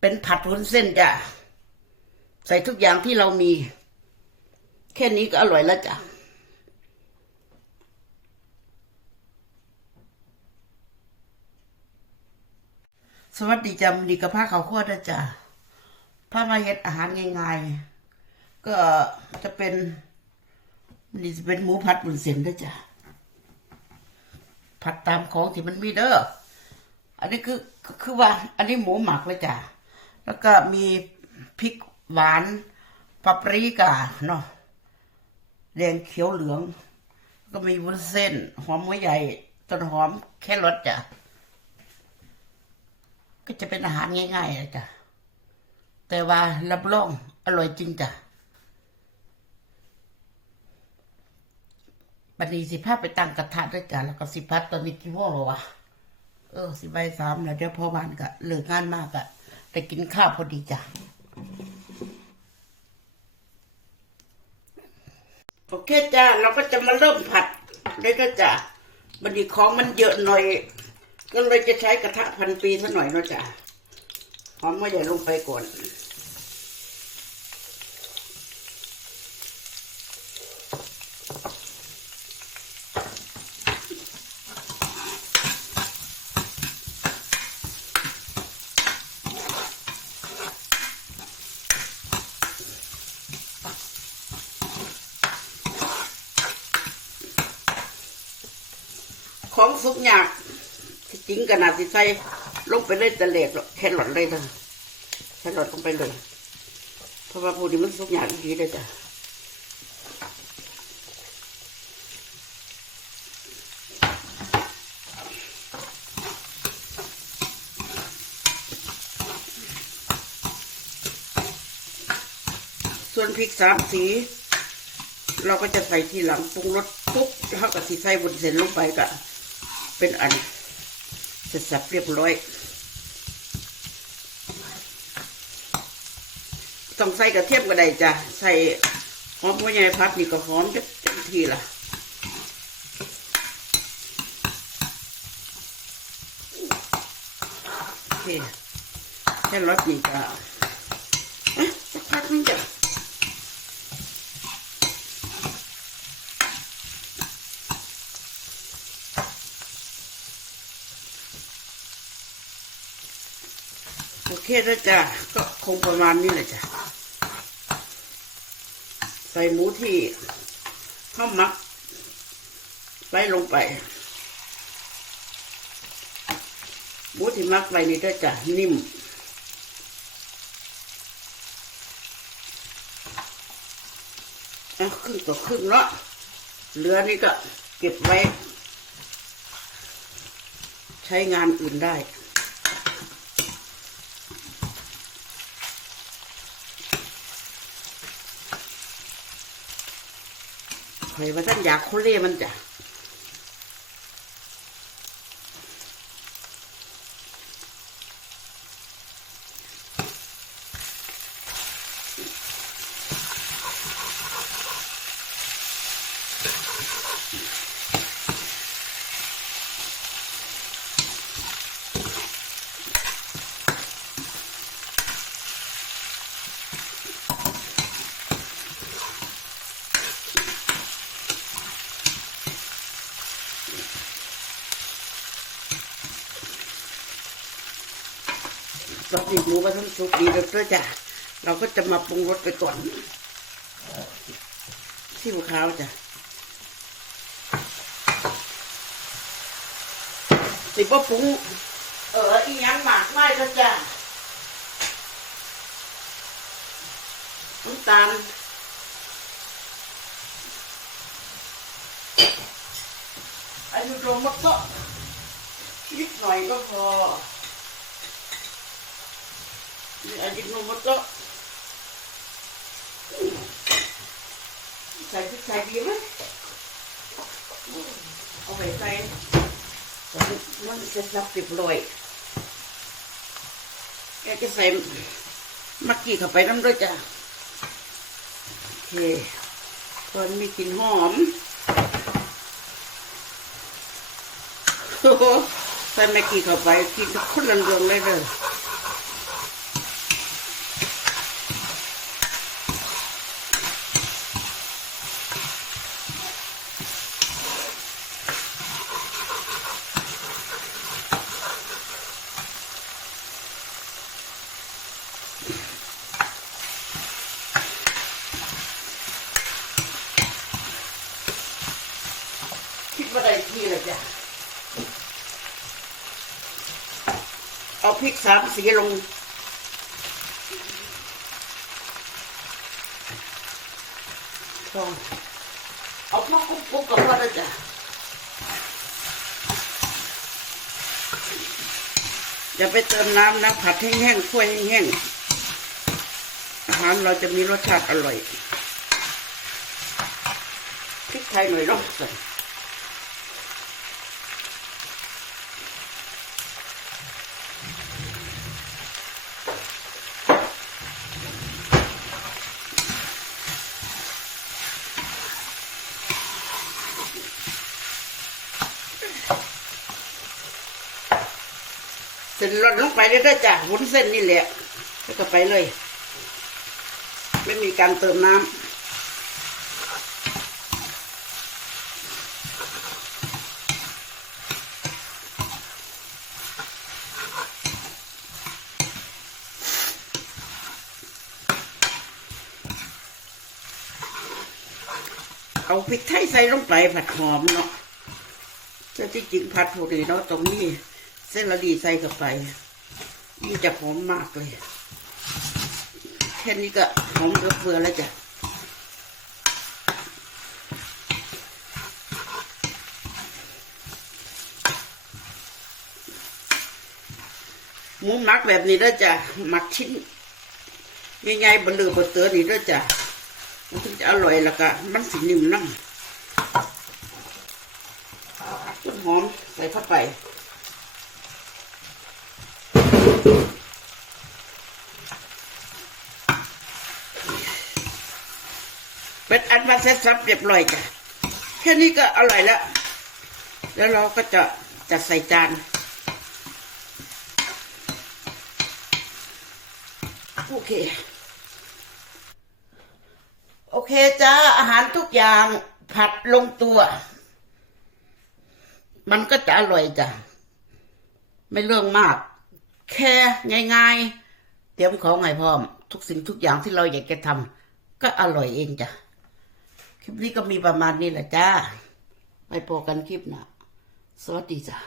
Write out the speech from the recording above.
เป็นผัดวุ้นเส้นจ้ะ ใส่ทุกอย่างที่เรามี แค่นี้ก็อร่อยแล้วจ้ะสวัสดีจ้ะมันดีกับผ้าขาวโคตรนะจ้ะผ้ามาเฮ็ดอาหารง่ายๆ ก็จะเป็นมันนี่จะเป็นหมูผัดบุนเส้นด้จ้ะผัดตามของที่มันมีเด้ออันนี้คือคือว่า อันนี้หมูหมักเลยจ้ะ แล้วก็มีพริกหวานปัปริกาเนาะแดงเขียวเหลือง ก็มีวุ้นเส้น หอมหัวใหญ่ต้นหอมแครอทจ้ะก็จะเป็นอาหารง่ายๆนะจ้ะแต่ว่ารับรองอร่อยจริงจ้ะบันนี้สิพาไปตั้งกระทะด้วยจ้ะแล้วก็สิพัดตอนนี้กี่โมงแล้ววะเออสิบใบาสามแล้วเดี๋ยวพอบ้านก็เลิกงานมากอะ ไปกินข้าวพอดีจ้ะ โอเคจ้าเราก็จะมาเริ่มผัดได้ก็จ้ะบันดีของมันเยอะหน่อย ก็เลยจะใช้กระทะพันปีสักหน่อยเนาะจ้ะหอมหัวใหญ่ลงไปก่อน ของสุกยากที่จริงขนาดที่ใส่ลงไปเลยตะเล็ดแค่หลอดเลยนะแค่หลอดลงไปเลย เพราะว่าพูดนี้มันสุกยากดีเลยจ้ะส่วนพริกสามสี เราก็จะใส่ทีหลังปรุงรสปุ๊บแล้วก็สีใส่บนเส้นลงไปก็ เป็นอันเสร็จสับเรียบร้อย ต้องใส่กระเทียมก็ได้จ้ะ ใส่หอมหัวใหญ่พัดนี่ก็หอมเต็มทีละโอเคแค่รสนี่ก็เอ๊ะสักพักนึงจ้ะ โอเคแล้วจ้ะก็คงประมาณนี้แหละจ้ะ ใส่หมูที่ข้าวมักใส่ลงไป หมูที่มักไปนี่ด้วยจ้ะนิ่มอะครึ่งต่อครึ่งเนาะเหลือนี่ก็เก็บไว้ ใช้งานอื่นได้ ใครว่าท่านอยากคุเล่มันจ้ะ สติหมูกระทั้งสุกดีแล้วด้วยจ้ะเราก็จะมาปรุงรสไปก่อนซีอิ๊วขาวจ้ะสิบ่ปรุงเอออีหยังหมากไม่ก็จ้ะน้ำตาลอายุโรมดก็นิดหน่อยก็พอ นี่อาจิโนโมโตะใส่พริกไทยดีไหมเอาไปใส่มันจะนับสิบโรยแกจะใส่มักกี้เข้าไปน้ำด้วยจ้ะโอเคตอนมีกลิ่นหอมโอ้โหใส่ม็กกี้เข้าไปกินคนละเรื่องเลยเลย คิดว่าได้ที่เลยจ้ะ เอาพริกสามสีลงก็เอามาคุกคุกกับพ่อนะจ๊ะอย่าไปเติมน้ำนะผัดแห้งๆคั่วแห้งๆ อาหารเราจะมีรสชาติอร่อยพริกไทยหน่อยเนาะใส่เส้นรดลงไปเลยได้อจ้ะวุ้นเส้นนี่แหละแล้วก็ไปเลย ไม่มีการเติมน้ำเอาพริกไทยใส่ลงไปผัดหอมเนาะแต่ที่จริงผัดพอดีเนาะตรงนี้เส้นละดีใส่เข้าไป นี่จะหอมมากเลย แค่นี้ก็หอมกลือเฟือแล้วจ้ะหมูหมักแบบนี้แล้วจ้ะหมักชิ้นใหญ่ๆบนเรือบนเตือนี่แล้วจ้ะมันถึงจะอร่อยแล้วก็มันสีนิ่มนั่งต้นหอมใส่เข้าไป เป็นอัน มาเสร็จสับเรียบร้อยจ้ะแค่นี้ก็อร่อยแล้ว แล้วเราก็จะจัดใส่จานโอเค โอเคจ้าอาหารทุกอย่างผัดลงตัว มันก็จะอร่อยจ้ะ ไม่เรื่องมาก แค่ง่ายๆ เตรียมของให้พร้อม ทุกสิ่งทุกอย่างที่เราอยากจะทำก็อร่อยเองจ้ะ คลิปนี้ก็มีประมาณนี้แหละจ้า ไปพบกันคลิปหน้าสวัสดีจ้า